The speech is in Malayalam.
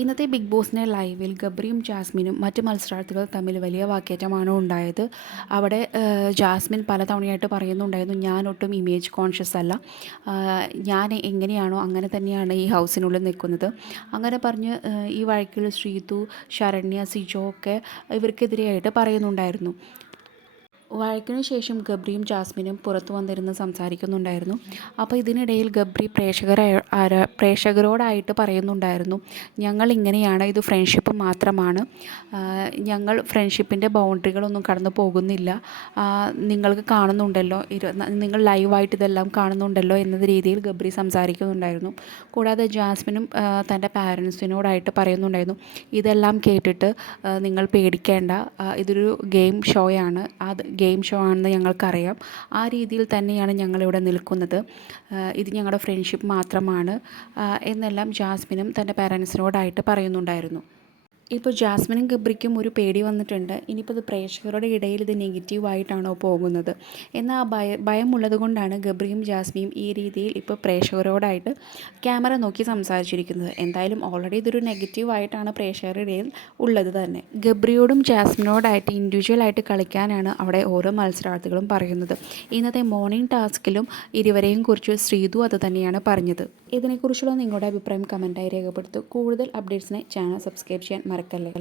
ഇന്നത്തെ ബിഗ് ബോസിന്റെ ലൈവിൽ ഗബ്രിയും ജാസ്മിനും മറ്റ് മത്സരാർത്ഥികൾ തമ്മിൽ വലിയ വാക്കേറ്റമാണ് ഉണ്ടായത്. അവിടെ ജാസ്മിൻ പലതവണയായിട്ട് പറയുന്നുണ്ടായിരുന്നു ഞാൻ ഒട്ടും ഇമേജ് കോൺഷ്യസ് അല്ല ഞാൻ എങ്ങനെയാണോ അങ്ങനെ തന്നെയാണ് ഈ ഹൗസിനുള്ളിൽ നിൽക്കുന്നത്. അങ്ങനെ പറഞ്ഞ് ഈ വഴക്കിൽ ശ്രീതു ശരണ്യ സിജോ ഒക്കെ ഇവർക്കെതിരെയായിട്ട് പറയുന്നുണ്ടായിരുന്നു. വഴക്കിനു ശേഷം ഗബ്രിയും ജാസ്മിനും പുറത്തു വന്നിരുന്ന് സംസാരിക്കുന്നുണ്ടായിരുന്നു. അപ്പോൾ ഇതിനിടയിൽ ഗബ്രി പ്രേക്ഷകരായ ആരാ പ്രേക്ഷകരോടായിട്ട് പറയുന്നുണ്ടായിരുന്നു ഞങ്ങൾ ഇങ്ങനെയാണ് ഇത് ഫ്രണ്ട്ഷിപ്പ് മാത്രമാണ്. ഞങ്ങൾ ഫ്രണ്ട്ഷിപ്പിന്റെ ബൗണ്ടറികളൊന്നും കടന്നു പോകുന്നില്ല. നിങ്ങൾക്ക് കാണുന്നുണ്ടല്ലോ നിങ്ങൾ ലൈവായിട്ട് ഇതെല്ലാം കാണുന്നുണ്ടല്ലോ എന്ന രീതിയിൽ ഗബ്രി സംസാരിക്കുന്നുണ്ടായിരുന്നു. കൂടാതെ ജാസ്മിനും തന്റെ പാരൻസിനോടായിട്ട് പറയുന്നുണ്ടായിരുന്നു ഇതെല്ലാം കേട്ടിട്ട് നിങ്ങൾ പേടിക്കേണ്ട. ഇതൊരു ഗെയിം ഷോയാണ് അത് ഗെയിം ഷോ ആണെന്ന് ഞങ്ങൾക്കറിയാം. ആ രീതിയിൽ തന്നെയാണ് ഞങ്ങളിവിടെ നിൽക്കുന്നത്. ഇത് ഞങ്ങളുടെ ഫ്രണ്ട്ഷിപ്പ് മാത്രമാണ്. എന്നെല്ലാം ജാസ്മിനും തന്റെ പാരൻസിനോടായിട്ട് പറയുന്നുണ്ടായിരുന്നു. ഇപ്പോൾ ജാസ്മിനും ഗബ്രിക്കും ഒരു പേടി വന്നിട്ടുണ്ട്. ഇനിയിപ്പോൾ ഇത് പ്രേക്ഷകരുടെ ഇടയിൽ ഇത് നെഗറ്റീവായിട്ടാണോ പോകുന്നത്? എന്നാൽ ആ ഭയ ഭയമുള്ളത് കൊണ്ടാണ് ഗബ്രിയും ജാസ്മിയും ഈ രീതിയിൽ ഇപ്പോൾ പ്രേക്ഷകരോടായിട്ട് ക്യാമറ നോക്കി സംസാരിച്ചിരിക്കുന്നത്. എന്തായാലും ഓൾറെഡി ഇതൊരു നെഗറ്റീവായിട്ടാണ് പ്രേക്ഷകരുടെ ഇടയിൽ ഉള്ളത് തന്നെ. ഗബ്രിയോടും ജാസ്മിനോടായിട്ട് ഇൻഡിവിജ്വലായിട്ട് കളിക്കാനാണ് അവിടെ ഓരോ മത്സരാർത്ഥികളും പറയുന്നത്. ഇന്നത്തെ മോർണിംഗ് ടാസ്കിലും ഇരുവരെയും കുറിച്ച് ശ്രീതു അത് തന്നെയാണ് പറഞ്ഞത്. ഇതിനെക്കുറിച്ചുള്ള നിങ്ങളുടെ അഭിപ്രായം കമന്റായി രേഖപ്പെടുത്തും. കൂടുതൽ അപ്ഡേറ്റ്സിനെ ചാനൽ സബ്സ്ക്രൈബ് ചെയ്യാൻ márcale.